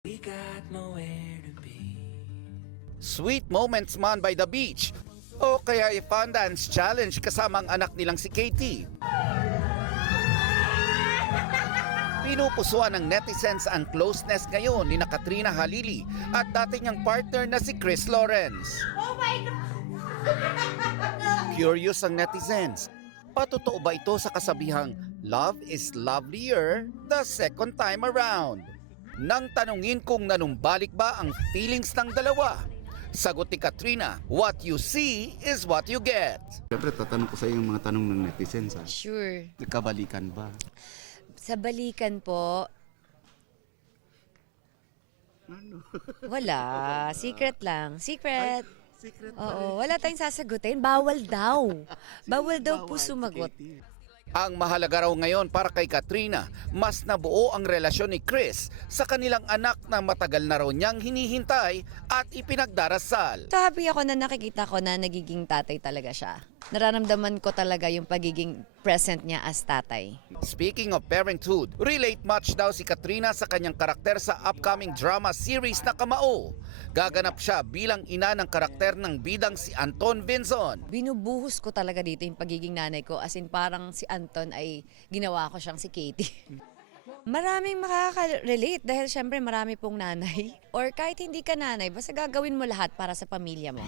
We got nowhere to be. Sweet moments man by the beach o kaya i-fun dance challenge kasama ang anak nilang si Katie. Pinupusuan ng netizens ang closeness ngayon ni Katrina Halili at dati niyang partner na si Chris Lawrence. Oh my God! Curious ang netizens. Patotoo ba ito sa kasabihang love is lovelier the second time around? Nang tanungin kung nanumbalik ba ang feelings ng dalawa, sagot ni Katrina, what you see is what you get. Siyempre, tatanong ko sa iyo yung mga tanong ng netizens. Ha? Sure. Nagkabalikan ba? Sa balikan po, wala. Secret lang. Secret. Secret Oo, wala tayong sasagutin. Bawal daw. Bawal daw po sumagot. Ang mahalaga raw ngayon para kay Katrina, mas nabuo ang relasyon ni Chris sa kanilang anak na matagal na raw niyang hinihintay at ipinagdarasal. Happy ako na nakikita ko na nagiging tatay talaga siya. Nararamdaman ko talaga yung pagiging present niya as tatay. Speaking of parenthood, relate much daw si Katrina sa kanyang karakter sa upcoming drama series na Kamao. Gaganap siya bilang ina ng karakter ng bidang si Anton Vinzon. Binubuhos ko talaga dito yung pagiging nanay ko, as in parang si Anton ay ginawa ko siyang si Katie. Maraming makaka-relate dahil syempre marami pong nanay. Or kahit hindi ka nanay, basta gagawin mo lahat para sa pamilya mo.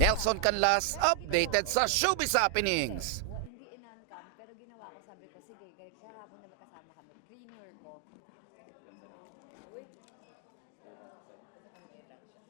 Nelson Canlas, updated sa Showbiz Happenings.